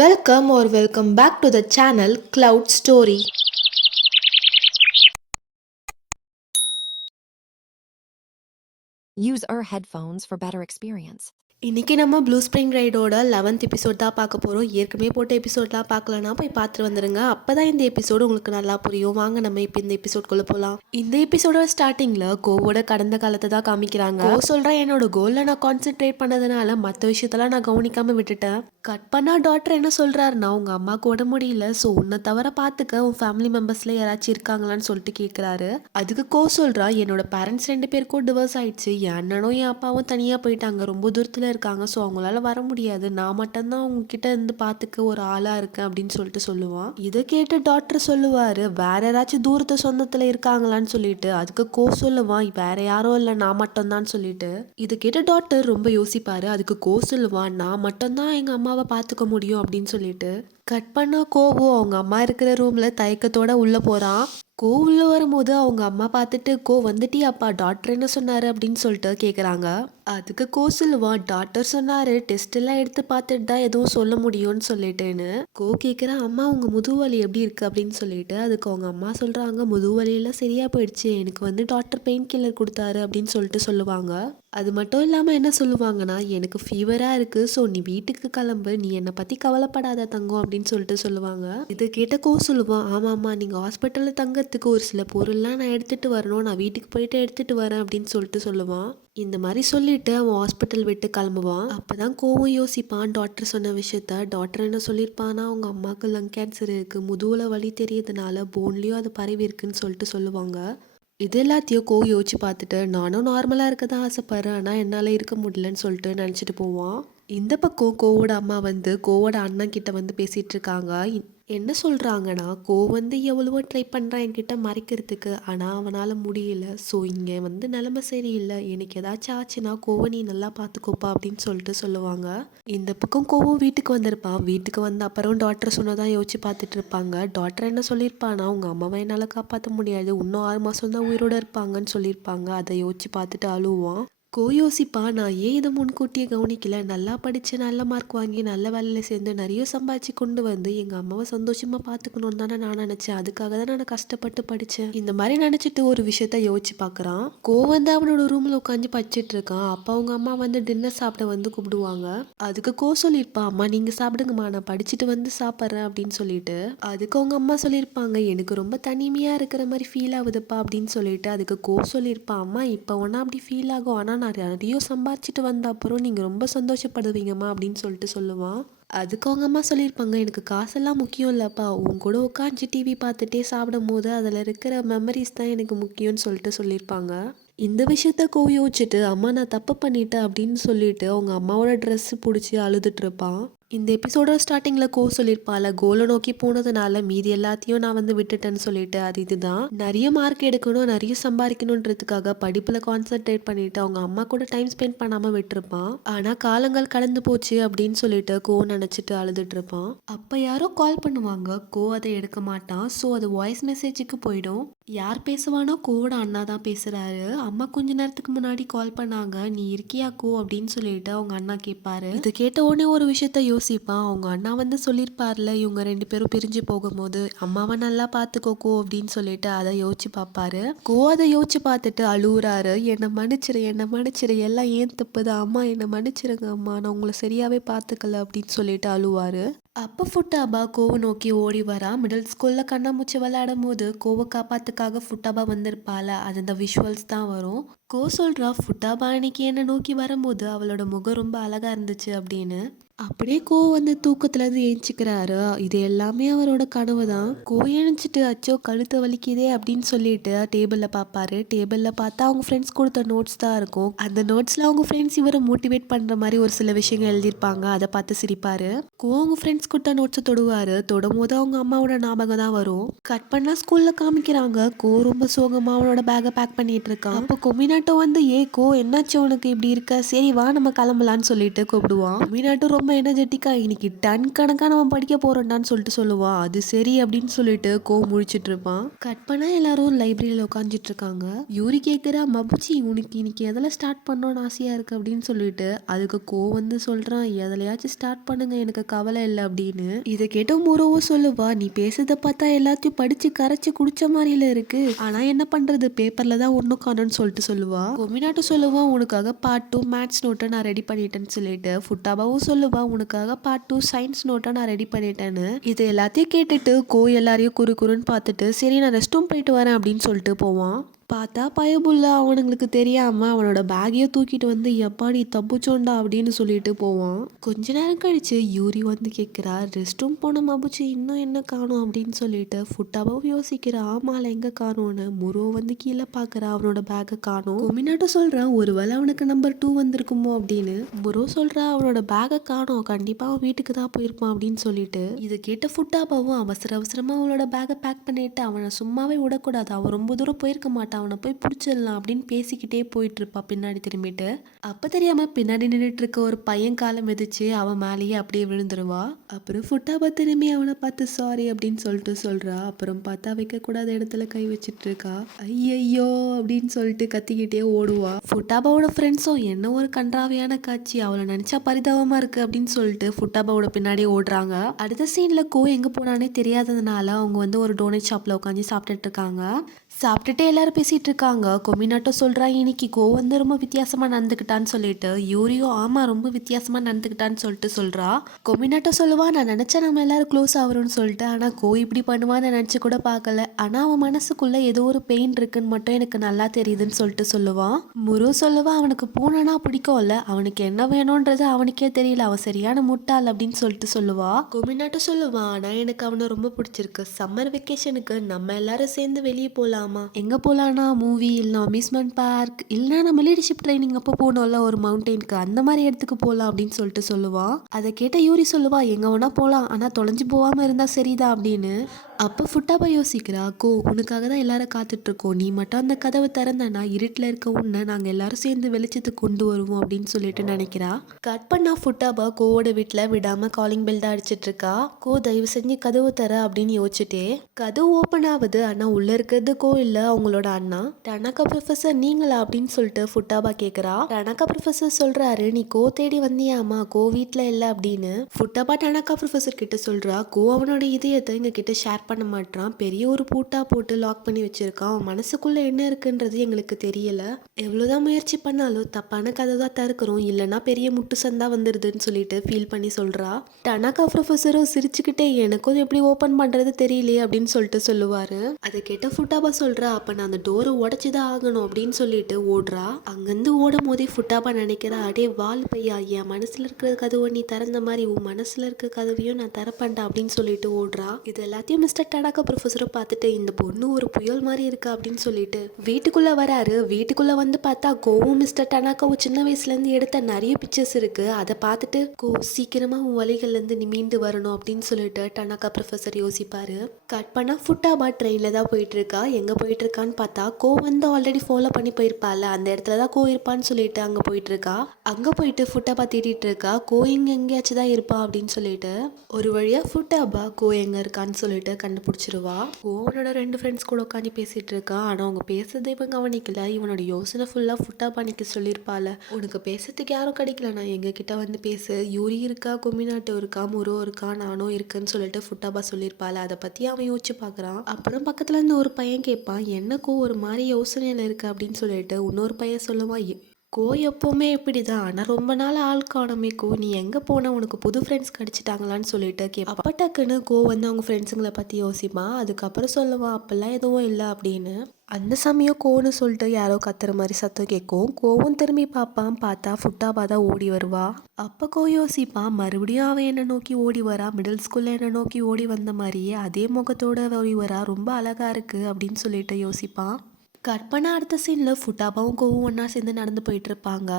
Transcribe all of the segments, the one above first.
Welcome back to the channel Cloud Story. Use our headphones for better experience. இன்னைக்கு நம்ம blue spring ரைடோட 11th episode தான் பார்க்க போகிறோம். ஏற்கனவே போட்ட எபிசோட்லாம் பார்க்கலனா போய் பார்த்துட்டு வந்துருங்க. அப்போ தான் இந்த எபிசோடு உங்களுக்கு நல்லா புரியும். வாங்க நம்ம இப்போ இந்த எபிசோட்குள்ளே போகலாம். இந்த எபிசோட ஸ்டார்டிங்கில் கோவோட கடந்த காலத்தை தான் காமிக்கிறாங்க. கோ சொல்கிறேன், என்னோட கோலில் நான் கான்சென்ட்ரேட் பண்ணதுனால மற்ற விஷயத்தெல்லாம் நான் கவனிக்காமல் விட்டுட்டேன். கட் பண்ணா டாக்டர் என்ன சொல்கிறாருன்னா, உங்கள் அம்மாவுக்கு உடம்பு முடியல, ஸோ உன்னை தவிர பார்த்துக்க உன் ஃபேமிலி மெம்பர்ஸில் யாராச்சும் இருக்காங்களான்னு சொல்லிட்டு கேட்குறாரு. அதுக்கு கோ சொல்கிறா, என்னோட பேரண்ட்ஸ் 2 பேருக்கும் டிவோர்ஸ் ஆயிடுச்சு. என் அண்ணனும் என் அப்பாவும் தனியாக போயிட்டாங்க, ரொம்ப தூரத்தில் இருக்காங்க. ஸோ அவங்களால வர முடியாது. நான் மட்டும்தான் உங்ககிட்ட இருந்து பார்த்துக்க ஒரு ஆளாக இருக்கேன் அப்படின்னு சொல்லிட்டு சொல்லுவான். இதை கேட்டு டாக்டர் சொல்லுவார், வேற யாராச்சும் தூரத்து சொந்தத்தில் இருக்காங்களான்னு சொல்லிட்டு. அதுக்கு கோ சொல்லுவான், வேற யாரும் இல்லை, நான் மட்டும்தான் சொல்லிட்டு. இதை கேட்டு டாக்டர் ரொம்ப யோசிப்பாரு. அதுக்கு கோ சொல்லுவான், நான் மட்டும்தான் எங்கள் அம்மாவை பார்த்துக்க முடியும் அப்படின்னு சொல்லிட்டு. கட் பண்ணா கோவம் அவங்க அம்மா இருக்கிற ரூம்ல தயக்கத்தோட உள்ள போறான். கோ உள்ள வரும்போது அவங்க அம்மா பார்த்துட்டு, கோ வந்துட்டியாப்பா, டாக்டர் என்ன சொன்னாரு அப்படின்னு சொல்லிட்டு கேட்குறாங்க. அதுக்கு கோ சொல்லுவான், டாக்டர் சொன்னாரு டெஸ்ட் எல்லாம் எடுத்து பார்த்துட்டு தான் எதுவும் சொல்ல முடியும்னு சொல்லிட்டேன்னு. கோ கேட்குறான், அம்மா உங்க முதுகுவலி எப்படி இருக்கு அப்படின்னு சொல்லிட்டு. அதுக்கு அவங்க அம்மா சொல்றாங்க, முதுகுவலியெல்லாம் சரியா போயிடுச்சு, எனக்கு வந்து டாக்டர் பெயின் கில்லர் கொடுத்தாரு அப்படின்னு சொல்லிட்டு சொல்லுவாங்க. அது மட்டும் இல்லாமல் என்ன சொல்லுவாங்கன்னா, எனக்கு ஃபீவராக இருக்குது, ஸோ நீ வீட்டுக்கு கிளம்பு, நீ என்னை பற்றி கவலைப்படாத தங்கம் அப்படின்னு சொல்லிட்டு சொல்லுவாங்க. இதை கேட்ட கோ சொல்லுவான், ஆமாம்மா, நீங்கள் ஹாஸ்பிட்டலில் தங்கறதுக்கு ஒரு சில பொருள்லாம் நான் எடுத்துகிட்டு வரணும், நான் வீட்டுக்கு போயிட்டு எடுத்துகிட்டு வரேன் அப்படின்னு சொல்லிட்டு சொல்லுவான். இந்த மாதிரி சொல்லிட்டு அவன் ஹாஸ்பிட்டல் விட்டு கிளம்புவான். அப்போதான் கோவம் யோசிப்பான் டாக்டர் சொன்ன விஷயத்த. டாக்டர் என்ன சொல்லியிருப்பான்னா, அவங்க அம்மாவுக்கு லங் கேன்சர் இருக்குது, முதுகுல வலி தெரியறதுனால போன்லேயும் அது பரவி இருக்குன்னு சொல்லிட்டு சொல்லுவாங்க. இது எல்லாத்தையும் கோ யோசிச்சு பார்த்துட்டு, நானும் நார்மலாக இருக்க தான் ஆசைப்படுறேன், ஆனால் என்னால் இருக்க முடியலன்னு சொல்லிட்டு நினச்சிட்டு போவான். இந்த பக்கம் கோவோட அம்மா வந்து கோவோட அண்ணன் கிட்ட வந்து பேசிகிட்டு இருக்காங்க. என்ன சொல்கிறாங்கன்னா, கோ வந்து எவ்வளவோ ட்ரை பண்ணுறான் என்கிட்ட மறைக்கிறதுக்கு, ஆனால் அவனால் முடியல. ஸோ இங்கே வந்து நிலமை சரியில்லை, எனக்கு ஏதாச்சும் ஆச்சுன்னா கோவை நீ நல்லா பார்த்துக்கோப்பா அப்படின்னு சொல்லிட்டு சொல்லுவாங்க. இந்த பக்கம் கோவம் வீட்டுக்கு வந்திருப்பான். வீட்டுக்கு வந்த அப்புறம் டாக்டர் சொன்னதான் யோசிச்சு பார்த்துட்டு இருப்பாங்க. டாக்டர் என்ன சொல்லியிருப்பானா, உங்கள் அம்மாவை என்னால் காப்பாற்ற முடியாது, இன்னும் 6 மாதம் தான் உயிரோடு இருப்பாங்கன்னு சொல்லியிருப்பாங்க. அதை யோசிச்சு பார்த்துட்டு அழுவான். கோ யோசிப்பா, நான் ஏன் இதை முன்கூட்டியே கவனிக்கல, நல்லா படித்து நல்ல மார்க் வாங்கி நல்ல வேலையில் சேர்ந்து நிறைய சம்பாதிச்சு கொண்டு வந்து எங்கள் அம்மாவை சந்தோஷமாக பார்த்துக்கணும்னு தானே நான் நினச்சேன், அதுக்காக தான் நான் கஷ்டப்பட்டு படித்தேன். இந்த மாதிரி நினச்சிட்டு ஒரு விஷயத்த யோசிச்சு பார்க்குறான். கோ வந்து அவனோட ரூமில் உட்காந்து படிச்சுட்டு இருக்கான். அப்போ அவங்க அம்மா வந்து டின்னர் சாப்பிட வந்து கூப்பிடுவாங்க. அதுக்கு கோ சொல்லியிருப்பா, அம்மா நீங்கள் சாப்பிடுங்கம்மா, நான் படிச்சுட்டு வந்து சாப்பிட்றேன் அப்படின்னு சொல்லிட்டு. அதுக்கு அவங்க அம்மா சொல்லியிருப்பாங்க, எனக்கு ரொம்ப தனிமையாக இருக்கிற மாதிரி ஃபீல் ஆகுதுப்பா அப்படின்னு சொல்லிட்டு. அதுக்கு கோ சொல்லியிருப்பா, அம்மா இப்போ ஒன்றா அப்படி ஃபீல் ஆகும், ஆனால் நான் நிறைய சம்பாதிச்சுட்டு வந்த அப்புறம் நீங்கள் ரொம்ப சந்தோஷப்படுவீங்கம்மா அப்படின்னு சொல்லிட்டு சொல்லுவான். அதுக்கு அவங்க அம்மா சொல்லியிருப்பாங்க, எனக்கு காசெல்லாம் முக்கியம் இல்லைப்பா, உன் கூட உட்காந்து டிவி பார்த்துட்டே சாப்பிடும் போது அதில் இருக்கிற மெமரிஸ் தான் எனக்கு முக்கியம்னு சொல்லிட்டு சொல்லியிருப்பாங்க. இந்த விஷயத்த கோ யோசிச்சுட்டு, அம்மா நான் தப்பு பண்ணிட்டேன் அப்படின்னு சொல்லிட்டு அவங்க அம்மாவோட ட்ரெஸ் பிடிச்சி அழுதுட்டு இருப்பான். இந்த எபிசோட ஸ்டார்டிங்கில் கோ சொல்லியிருப்பாள், கோலை நோக்கி போனதுனால மீதி எல்லாத்தையும் நான் வந்து விட்டுட்டேன்னு சொல்லிட்டு. அது இதுதான், நிறைய மார்க் எடுக்கணும், நிறைய சம்பாதிக்கணுன்றதுக்காக படிப்பில் கான்சென்ட்ரேட் பண்ணிட்டு அவங்க அம்மா கூட டைம் ஸ்பெண்ட் பண்ணாமல் விட்டுருப்பான். ஆனால் காலங்கள் கடந்து போச்சு அப்படின்னு சொல்லிட்டு கோ நினச்சிட்டு அழுதுட்டு இருப்பான். அப்போ யாரோ கால் பண்ணுவாங்க. கோ அதை எடுக்க மாட்டான். ஸோ அது வாய்ஸ் மெசேஜுக்கு போயிடும். யார் பேசுவானோ, கோவோட அண்ணா தான் பேசுகிறாரு. அம்மா கொஞ்ச நேரத்துக்கு முன்னாடி கால் பண்ணாங்க, நீ இருக்கியா கோ அப்படின்னு சொல்லிட்டு அவங்க அண்ணா கேட்பாரு. இதை கேட்ட உடனே ஒரு விஷயத்த யோசிப்பான். அவங்க அண்ணா வந்து சொல்லியிருப்பார்ல, இவங்க 2 பேரும் பிரிஞ்சு போகும்போது அம்மாவை நல்லா பார்த்துக்கோ கோ அப்படின்னு சொல்லிட்டு. அதை யோசிச்சு பார்ப்பாரு. கோ அதை யோசிச்சு பார்த்துட்டு அழுவுறாரு. என்னை மன்னிச்சிரு, என்னை மன்னிச்சிரு, எல்லாம் ஏன் தப்புதான் அம்மா, என்னை மன்னிச்சிருங்க அம்மா, நான் உங்களை சரியாவே பார்த்துக்கல அப்படின்னு சொல்லிட்டு அழுவாரு. அப்போ ஃபுட்டாபா கோவை நோக்கி ஓடி வரா. மிடில் ஸ்கூலில் கண்ணாமூச்சி விளையாடும் போது கோவை காப்பாத்துக்காக ஃபுட்டாபா வந்திருப்பாள். அது அந்த விஷுவல்ஸ் தான் வரும். கோ சொல்கிறா, ஃபுட்டாபா அன்னைக்கு என்னை நோக்கி வரும்போது அவளோட முகம் ரொம்ப அழகாக இருந்துச்சு அப்படின்னு. அப்படியே கோ வந்து தூக்கத்துலேருந்து ஏஞ்சிக்கிறாரு. இது எல்லாமே அவரோட கனவு தான். கோ எழுந்துச்சிட்டு, அச்சோ கழுத்தை வலிக்குதே அப்படின்னு சொல்லிட்டு டேபிளில் பார்ப்பாரு. டேபிளில் பார்த்தா அவங்க ஃப்ரெண்ட்ஸ் கொடுத்த நோட்ஸ் தான் இருக்கும். அந்த நோட்ஸில் அவங்க ஃப்ரெண்ட்ஸ் இவரை மோட்டிவேட் பண்ணுற மாதிரி ஒரு சில விஷயங்கள் எழுதியிருப்பாங்க. அதை பார்த்து சிரிப்பாரு. கோ அவங்க ஃப்ரெண்ட்ஸ் கொடுத்த நோட்ஸை தொடுவார். தொடும் போது அவங்க அம்மாவோட ஞாபகம் தான் வரும். கட் பண்ணால் ஸ்கூலில் காமிக்கிறாங்க. கோ ரொம்ப சோகமாக அவனோட பேக்கை பேக் பண்ணிட்டு இருக்கான். அப்போ கொமினாட்டோ வந்து, ஏ கோ என்னாச்சு உனக்கு இப்படி இருக்க, சரி வா நம்ம கிளம்பலான்னு சொல்லிட்டு கூப்பிடுவான். கொமினாட்டோ ரொம்ப செம்ம எனர்ஜெட்டிக்கா இன்னைக்கு டன் கணக்கா நம்ம படிக்க போறோம்டான்னு சொல்லிட்டு சொல்லுவா. அது சரி அப்படின்னு சொல்லிட்டு முழிச்சிட்டு இருப்பான். கட் பண்ணா எல்லாரும் லைப்ரரியில உட்காந்துட்டு இருக்காங்க. யூரி கேக்குறா, மபுச்சி உனக்கு இன்னைக்கு எதுல ஸ்டார்ட் பண்ணணும்னு ஆசையா இருக்கு அப்படின்னு சொல்லிட்டு. அதுக்கு வந்து சொல்றான், எதுலயாச்சும் ஸ்டார்ட் பண்ணுங்க, எனக்கு கவலை இல்லை அப்படின்னு. இதை கேட்ட முரோவும் சொல்லுவா, நீ பேசுறத பார்த்தா எல்லாத்தையும் படிச்சு கரைச்சு குடிச்ச மாதிரில இருக்கு. ஆனா என்ன பண்றது, பேப்பர்ல தான் ஒன்னும் காணும்னு சொல்லிட்டு சொல்லுவா. கொமினாட்டும் சொல்லுவா, உனக்காக பார்ட் 2 மேத்ஸ் நோட்டை நான் ரெடி பண்ணிட்டேன்னு சொல்லிட்டு. ஃபுட்டாபாவும் சொல்லுவா, உனக்காக பார்ட் 2 சயின்ஸ் நோட்டை நான் ரெடி பண்ணிட்டேன்னு. இது எல்லாத்தையும் கேட்டுட்டு எல்லாரையும் குறு குறுன்னு பார்த்துட்டு, சரி நான் ரெஸ்ட் ரூம் போயிட்டு வரேன் அப்படின்னு சொல்லிட்டு போவான். பார்த்தா பயபுள்ள அவனுங்களுக்கு தெரியாம அவனோட பேக்கையே தூக்கிட்டு வந்து, எப்பாடி தப்புச்சோண்டா அப்படின்னு சொல்லிட்டு போவான். கொஞ்ச நேரம் கழிச்சு யூரி வந்து கேட்குறா, ரெஸ்ட் ரூம் போன மபுச்சி இன்னும் என்ன காணும் அப்படின்னு சொல்லிட்டு. ஃபுட்டாவும் யோசிக்கிறா, ஆமால எங்க காணும்னு. முரோ வந்து கீழே பார்க்குறா, அவனோட பேக்கை காணும். கொமினாட்டும் சொல்றான், ஒருவேளை அவனுக்கு நம்பர் 2 வந்திருக்குமோ அப்படின்னு. முரோ சொல்றா, அவனோட பேக்கை காணும், கண்டிப்பா அவன் வீட்டுக்கு தான் போயிருப்பான் அப்படின்னு சொல்லிட்டு. இதை கேட்ட ஃபுட்டாபாவும் அவசர அவசரமா அவனோட பேக்கை பேக் பண்ணிட்டு, அவனை சும்மாவே விடக்கூடாது, அவன் ரொம்ப தூரம் போயிருக்க மாட்டான், அவனை போய் பிடிச்சிடலாம் அப்படின்னு பேசிக்கிட்டே போயிட்டு இருப்பா பின்னாடி திரும்பிட்டு. அப்ப தெரியாம பின்னாடி நின்றுட்டு இருக்க ஒரு பையன் காலை மிதிச்சு அவன் மேலேயே அப்படியே விழுந்துருவா. அப்புறம் ஃபுட்டாபா திரும்பி அவனை பார்த்து சாரி அப்படின்னு சொல்லிட்டு சொல்றா. அப்புறம் பார்த்தா வைக்க கூடாத இடத்துல கை வச்சிட்டு இருக்கா. ஐயையோ அப்படின்னு சொல்லிட்டு கத்திக்கிட்டே ஓடுவா. ஃபுட்டாபாவோட ஃப்ரெண்ட்ஸும் என்ன ஒரு கன்றாவியான காட்சி, அவளை நினைச்சா பரிதாபமா இருக்கு அப்படின்னு சொல்லிட்டு ஃபுட்டாபாவோட பின்னாடி ஓடுறாங்க. அடுத்த சீன்ல எங்க போனானே தெரியாததுனால அவங்க வந்து ஒரு டோனட் ஷாப்ல உட்காந்து சாப்பிட்டுட்டு இருக்காங்க. சாப்பிட்டுட்டு எல்லாரும் பேசிட்டு இருக்காங்க. கொமினாட்டோ சொல்றா, இன்னைக்கு வந்து ரொம்ப வித்தியாசமா நடந்துக்கிட்டான்னு சொல்லிட்டு. யூரியோ ஆமா ரொம்ப வித்தியாசமா நடந்துக்கிட்டான்னு சொல்லிட்டு சொல்றா. கொமினாட்டோ சொல்லுவா, நான் நினைச்சேன் நம்ம எல்லாரும் க்ளோஸ் ஆகிறோம்னு சொல்லிட்டு. ஆனா இப்படி பண்ணுவான்னு நினைச்சு கூட பார்க்கல. ஆனா அவன் மனசுக்குள்ள ஏதோ ஒரு பெயின் இருக்குன்னு மட்டும் எனக்கு நல்லா தெரியுதுன்னு சொல்லிட்டு சொல்லுவான். முரு சொல்லுவா, அவனுக்கு பூனைனா பிடிக்கும்ல, அவனுக்கு என்ன வேணும்ன்றது அவனுக்கே தெரியல, அவன் சரியான முட்டாள் அப்படின்னு சொல்லிட்டு சொல்லுவா. கொமினாட்டோ சொல்லுவா, ஆனா எனக்கு அவனை ரொம்ப பிடிச்சிருக்கு, சம்மர் வெக்கேஷனுக்கு நம்ம எல்லாரும் சேர்ந்து வெளியே போலாம், எங்க போலாம்னா மூவி இல்லைனா அம்யூஸ்மெண்ட் பார்க் இல்லைனா நம்ம லீடர்ஷிப் ட்ரைனிங் அப்போ போனோம்ல ஒரு மவுண்டெயினுக்கு, அந்த மாதிரி இடத்துக்கு போகலாம் அப்படின்னு சொல்லிட்டு சொல்லுவான். அதை கேட்ட யூரி சொல்லுவா, எங்க வேணா போகலாம், ஆனால் தொலைஞ்சு போகாமல் இருந்தால் சரிதான் அப்படின்னு. அப்போ ஃபுட்டாபா யோசிக்கிறா, உனக்காக தான் எல்லாரும் காத்துட்டு இருக்கோம், நீ மட்டும் அந்த கதவை திறந்தனா இருட்டில் இருக்க உன்னை நாங்கள் எல்லாரும் சேர்ந்து வெளிச்சத்துக்கு கொண்டு வருவோம் அப்படின்னு சொல்லிட்டு நினைக்கிறா. கட் பண்ணா ஃபுட்டாபா கோவோட வீட்டில் விடாம காலிங் பெல் தான் அடிச்சிட்டு இருக்கா. தயவு செஞ்சு கதவு தர அப்படின்னு யோசிச்சுட்டே கதவு ஓப்பன் ஆகுது. ஆனால் உள்ள இருக்கிறது இல்ல, அவங்களோட அண்ணா. டனகா ப்ரொஃபசர் நீங்களா அப்படின்னு சொல்லிட்டு ஃபுட்டாபா கேக்குறா. டனகா ப்ரொஃபசர் சொல்றாரு, நீ தேடி வந்தியாமா, வீட்டுல இல்ல அப்படின்னு. ஃபுட்டாபா டனகா ப்ரொஃபசர் கிட்ட சொல்றா, அவனோட இதயத்தை எங்க கிட்ட ஷேர் பண்ண மாட்டான், பெரிய ஒரு பூட்டா போட்டு லாக் பண்ணி வச்சிருக்கான், அவன் மனசுக்குள்ள என்ன இருக்குன்றது எங்களுக்கு தெரியல, எவ்வளவுதான் முயற்சி பண்ணாலும் தப்பான கதை தான் திறக்கிறோம், இல்லைன்னா பெரிய முட்டு சந்தா வந்துருதுன்னு சொல்லிட்டு ஃபீல் பண்ணி சொல்றா. டனகா ப்ரொஃபசரும் சிரிச்சுக்கிட்டே, எனக்கும் எப்படி ஓபன் பண்றது தெரியலையே அப்படின்னு சொல்லிட்டு சொல்லுவாரு. அதை கேட்ட ஃபுட்டாபா சொல்றா, அப்ப நான் அந்த டோரை உடைச்சுதான் ஆகணும் அப்படின்னு சொல்லிட்டு ஓடுறா. அங்கிருந்து ஓடும் போதே ஃபுட்டாபா நினைக்கிறா, அடே வால் பையா, என் மனசுல இருக்கிற கதவை நீ திறந்த மாதிரி உன் மனசுல இருக்க கதவையும் நான் திறப்பேன்டா அப்படின்னு சொல்லிட்டு ஓடுறா. இது எல்லாத்தையும் மிஸ்டர் டனாகா ப்ரொஃபஸரும் பார்த்துட்டு, இந்த பொண்ணு ஒரு புயல் மாதிரி இருக்கு அப்படின்னு சொல்லிட்டு வீட்டுக்குள்ள வராரு. வீட்டுக்குள்ள வந்து பார்த்தா மிஸ்டர் டனாகாவும் சின்ன வயசுல இருந்து எடுத்த நிறைய பிக்சர்ஸ் இருக்கு. அதை பார்த்துட்டு சீக்கிரமா உன் வழிகள்ல இருந்து நீ மீண்டு வரணும் அப்படின்னு சொல்லிட்டு டனாகா ப்ரொஃபஸர் யோசிப்பாரு. கட் பண்ணா ஃபுட்டாபா ட்ரெயின்ல தான் போயிட்டு இருக்கா. எங்க போயிட்டு இருக்கான்னு பார்த்தா வந்து ஆல்ரெடி ஃபாலோ பண்ணி போயிருப்பாள், அந்த இடத்துல தான் இருப்பான்னு சொல்லிட்டு அங்க போயிட்டு இருக்கா. அங்க போயிட்டு ஃபுட்டாபா தேடிட்டு இருக்கா. இங்க எங்கேயாச்சும் தான் இருப்பா அப்படின்னு சொல்லிட்டு ஒரு வழியா ஃபுட்டாபா எங்க இருக்கான்னு சொல்லிட்டு கண்டுபிடிச்சிருவா. அவனோட 2 ஃப்ரெண்ட்ஸ் கூட உட்காந்து பேசிட்டு இருக்கா. ஆனா அவங்க பேசுறதை இவன் கவனிக்கல. இவனோட யோசனை ஃபுல்லா ஃபுட்டாபா அன்னைக்கு சொல்லியிருப்பாள், உனக்கு பேசுறதுக்கு யாரும் கிடைக்கல, நான் எங்க கிட்ட வந்து பேசு, யூரி இருக்கா, கொமினாட்டோ இருக்கா, முரோ இருக்கா, நானும் இருக்குன்னு சொல்லிட்டு ஃபுட்டாபா சொல்லியிருப்பாள். அதை பத்தி அவன் யோசிச்சு பார்க்கறான். அப்புறம் பக்கத்துல இருந்து ஒரு பையன் கேட்பான், என்னக்கோ ஒரு மாதிரி யோசனையில இருக்கு அப்படின்னு சொல்லிட்டு. இன்னொரு பையன் சொல்லுவான், எப்போவுமே இப்படிதான், ஆனால் ரொம்ப நாள் ஆள் காணோமே, நீ எங்கே போன, உனக்கு புது ஃப்ரெண்ட்ஸ் கிடைச்சிட்டாங்களான்னு சொல்லிட்டு கேட்பான். அப்போ டக்குன்னு வந்து அவங்க ஃப்ரெண்ட்ஸுங்களை பற்றி யோசிப்பான். அதுக்கப்புறம் சொல்லுவான், அப்பெல்லாம் எதுவும் இல்லை அப்படின்னு. அந்த சமயம் சொல்லிட்டு யாரோ கத்துற மாதிரி சத்தம் கேட்கும். திரும்பி பார்ப்பான். பார்த்தா ஃபுட்டாபா தான் ஓடி வருவா. அப்போ யோசிப்பான், மறுபடியும் அவன் என்ன நோக்கி ஓடி வரா, மிடில் ஸ்கூல்ல என்ன நோக்கி ஓடி வந்த மாதிரியே அதே முகத்தோட ஓடி வரா, ரொம்ப அழகா இருக்கு அப்படின்னு சொல்லிட்டு யோசிப்பான். கட் பண்ண அடுத்த சீனில் ஃபுட்டாபாவும் ஒன்றா சேர்ந்து நடந்து போயிட்டு இருப்பாங்க.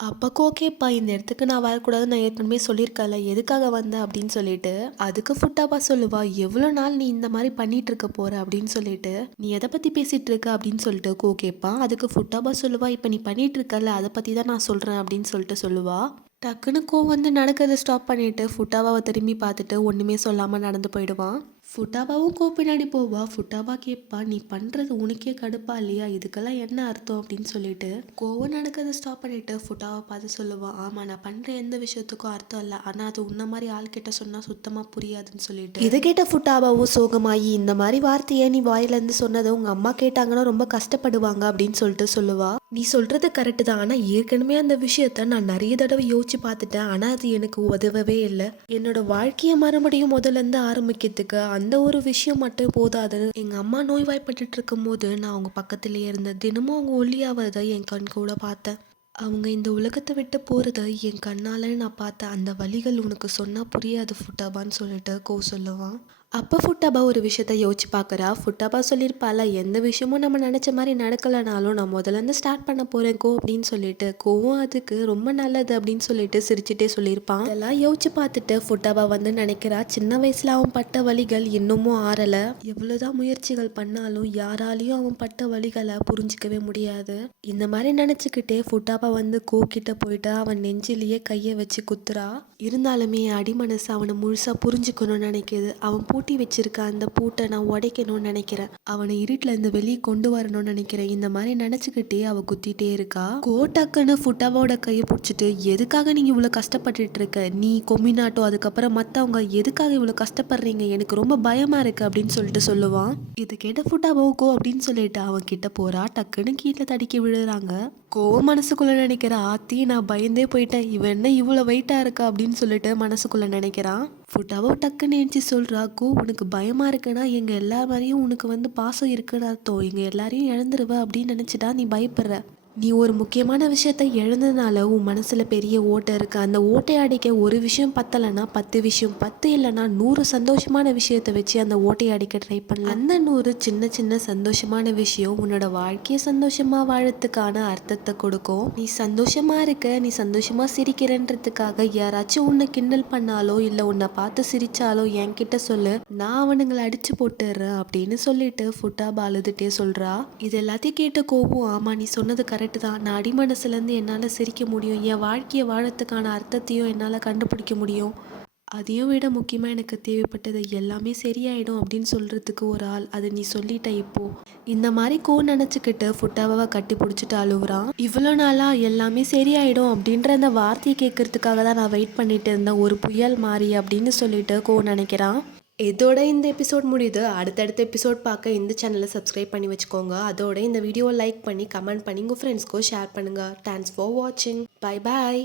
அப்போ கேட்பா, இந்த இடத்துக்கு நான் வரக்கூடாதுன்னு நான் ஏற்கனவே சொல்லியிருக்கல, எதுக்காக வந்த அப்படின்னு சொல்லிட்டு. அதுக்கு ஃபுட்டாபா சொல்லுவா, எவ்வளோ நாள் நீ இந்த மாதிரி பண்ணிட்டு இருக்க போற அப்படின்னு சொல்லிட்டு. நீ எதை பற்றி பேசிட்டு இருக்க அப்படின்னு சொல்லிட்டு கேட்பான். அதுக்கு ஃபுட்டாபா சொல்லுவா, இப்போ நீ பண்ணிட்டு இருக்கல அதை பற்றி தான் நான் சொல்கிறேன் அப்படின்னு சொல்லிட்டு சொல்லுவா. டக்குன்னு கோவம் வந்து நடக்கிறத ஸ்டாப் பண்ணிட்டு ஃபுட்டாபாவை திரும்பி பார்த்துட்டு ஒன்றுமே சொல்லாமல் நடந்து போயிடுவான். ஃபுட்டாபாவும் கோ பின்னாடி போவா. ஃபுட்டாபா கேட்பா, நீ பண்ணுறது உனக்கே கடுப்பா இல்லையா, இதுக்கெல்லாம் என்ன அர்த்தம் அப்படின்னு சொல்லிட்டு கோவம் நடக்கிறத ஸ்டாப் பண்ணிட்டு ஃபுட்டாவை பார்த்து சொல்லுவான், ஆமாம் நான் பண்ணுற எந்த விஷயத்துக்கும் அர்த்தம் இல்லை, ஆனால் அது உன்ன மாதிரி ஆள்கிட்ட சொன்னால் சுத்தமாக புரியாதுன்னு சொல்லிட்டு இதை கேட்ட ஃபுட்டாபாவும் சோகமாகி, இந்த மாதிரி வார்த்தையை நீ வாயிலேருந்து சொன்னதை உங்கள் அம்மா கேட்டாங்கன்னா ரொம்ப கஷ்டப்படுவாங்க அப்படின்னு சொல்லிட்டு சொல்லுவா. நீ சொல்கிறது கரெக்டு தான், ஆனால் ஏற்கனவே அந்த விஷயத்த நான் நிறைய தடவை யோசிச்சு பார்த்துட்டேன், ஆனால் அது எனக்கு உதவவே இல்லை. என்னோட வாழ்க்கையை மறுபடியும் முதல்லேருந்து ஆரம்பிக்கிறதுக்கு அந்த ஒரு விஷயம் மட்டும் போதாது. எங்கள் அம்மா நோய்வாய்ப்பட்டு இருக்கும்போது நான் அவங்க பக்கத்துலேயே இருந்தேன். தினமும் அவங்க ஒல்லியாவதை என் கண் கூட பார்த்தேன். அவங்க இந்த உலகத்தை விட்டு போகிறத என் கண்ணால் நான் பார்த்தேன். அந்த வலிகள் உனக்கு சொன்னால் புரியாது ஃபுட்டாபான்னு சொல்லிட்டு கோ சொல்லுவான். அப்போ ஃபுட்டாபா ஒரு விஷயத்த யோசிச்சு பார்க்குறா. ஃபுட்டாபா சொல்லியிருப்பால, எந்த விஷயமும் நம்ம நினச்ச மாதிரி நடக்கலைனாலும் நான் முதல்லேருந்து ஸ்டார்ட் பண்ண போகிறேன் கோ அப்படின்னு சொல்லிட்டு. கோவும் அதுக்கு ரொம்ப நல்லது அப்படின்னு சொல்லிட்டு சிரிச்சுட்டே சொல்லியிருப்பான். அதெல்லாம் யோசிச்சு பார்த்துட்டு ஃபுட்டாபா வந்து நினைக்கிறா, சின்ன வயசில் அவன் பட்ட வலிகள் இன்னமும் ஆறலை. எவ்வளோதான் முயற்சிகள் பண்ணாலும் யாராலையும் அவன் பட்ட வலிகளை புரிஞ்சிக்கவே முடியாது. இந்த மாதிரி நினச்சிக்கிட்டே ஃபுட்டாபா வந்து கோ கிட்ட போயிட்டு அவன் நெஞ்சிலேயே கையை வச்சு குத்துறா. இருந்தாலுமே அடிமனசு அவனை முழுசாக புரிஞ்சுக்கணும்னு நினைக்கிது. அவன் பூட்டி வச்சிருக்க அந்த பூட்டை நான் உடைக்கணும்னு நினைக்கிறேன், அவனை இருட்டில் இருந்து வெளியே கொண்டு வரணும்னு நினைக்கிறேன். இந்த மாதிரி நினச்சிக்கிட்டே அவள் குத்திட்டே இருக்கா. கோட்டக்குன்னு ஃபுட்டாபாவோட கையை பிடிச்சிட்டு, எதுக்காக நீங்கள் இவ்வளோ கஷ்டப்பட்டுட்டு இருக்க, நீ கொமினாட்டோ அதுக்கப்புறம் மற்றவங்க எதுக்காக இவ்வளோ கஷ்டப்படுறீங்க, எனக்கு ரொம்ப பயமாக இருக்குது அப்படின்னு சொல்லிட்டு சொல்லுவான். இது கேட்ட ஃபுட்டாபா கோ அப்படின்னு சொல்லிட்டு அவன் கிட்ட போகிறா. டக்குன்னு கீழே தடுக்கி விழுறாங்க. கோவம் மனசுக்குள்ளே நினைக்கிறா, ஆத்தி நான் பயந்தே போயிட்டேன், இவன் என்ன இவ்வளோ வெயிட்டாக இருக்கா அப்படின்னு சொல்லிட்டு மனசுக்குள்ளே நினைக்கிறான். ஃபுட்டாவோ டக்குன்னு நினச்சி சொல்கிறா, கோ உனக்கு பயமாக இருக்குன்னா எங்கள் எல்லா மாதிரியும் உனக்கு வந்து பாசம் இருக்குன்னு அர்த்தம், எங்கள் எல்லாரையும் இழந்துருவ அப்படின்னு நினச்சிட்டா நீ பயப்படுற. நீ ஒரு முக்கியமான விஷயத்த இழந்ததுனால உன் மனசில் பெரிய ஓட்டை இருக்கு. அந்த ஓட்டை அடிக்க ஒரு விஷயம் பத்தலைன்னா 10 விஷயம், 10 இல்லைன்னா 100 சந்தோஷமான விஷயத்தை வச்சு அந்த ஓட்டையை அடிக்க ட்ரை பண்ணலாம். அந்த 100 சின்ன சின்ன சந்தோஷமான விஷயம் உன்னோட வாழ்க்கையை சந்தோஷமாக வாழறதுக்கான அர்த்தத்தை கொடுக்கும். நீ சந்தோஷமா இருக்க, நீ சந்தோஷமா சிரிக்கிறன்றதுக்காக யாராச்சும் உன்னை கிண்டல் பண்ணாலோ இல்லை உன்னை பார்த்து சிரிச்சாலோ என்கிட்ட சொல்லு, நான் அவனுங்களை அடிச்சு போட்டுடுறேன் அப்படின்னு சொல்லிட்டு ஃபுட்டாபா அழுதுட்டே சொல்றா. இது எல்லாத்தையும் கேட்ட கோபம், ஆமா நீ சொன்னது கரெக்ட் தான், நான் அடிமனசுலேருந்து என்னால் சிரிக்க முடியும், என் வாழ்க்கையை வாழறதுக்கான அர்த்தத்தையும் என்னால் கண்டுபிடிக்க முடியும், அதையும் விட முக்கியமாக எனக்கு தேவைப்பட்டது எல்லாமே சரியாயிடும் அப்படின்னு சொல்கிறதுக்கு ஒரு ஆள், அது நீ சொல்லிட்ட இப்போ. இந்த மாதிரி கோ நினச்சிக்கிட்டு ஃபுட்டாபாவை கட்டி பிடிச்சிட்டு அழுகுறான். இவ்வளோ நாளாக எல்லாமே சரியாயிடும் அப்படின்ற அந்த வார்த்தையை கேட்கறதுக்காக தான் நான் வெயிட் பண்ணிட்டு இருந்தேன், ஒரு புயல் மாறி அப்படின்னு சொல்லிட்டு கோ நினைக்கிறான். இதோட இந்த எபிசோட் முடியுது. அடுத்தடுத்த எபிசோட் பார்க்க இந்த சேனலை சப்ஸ்கிரைப் பண்ணி வச்சுக்கோங்க. அதோட இந்த வீடியோவை லைக் பண்ணி கமெண்ட் பண்ணி உங்கள் ஃப்ரெண்ட்ஸ்க்கும் ஷேர் பண்ணுங்கள். தேங்க்ஸ் ஃபார் வாட்சிங். Bye bye.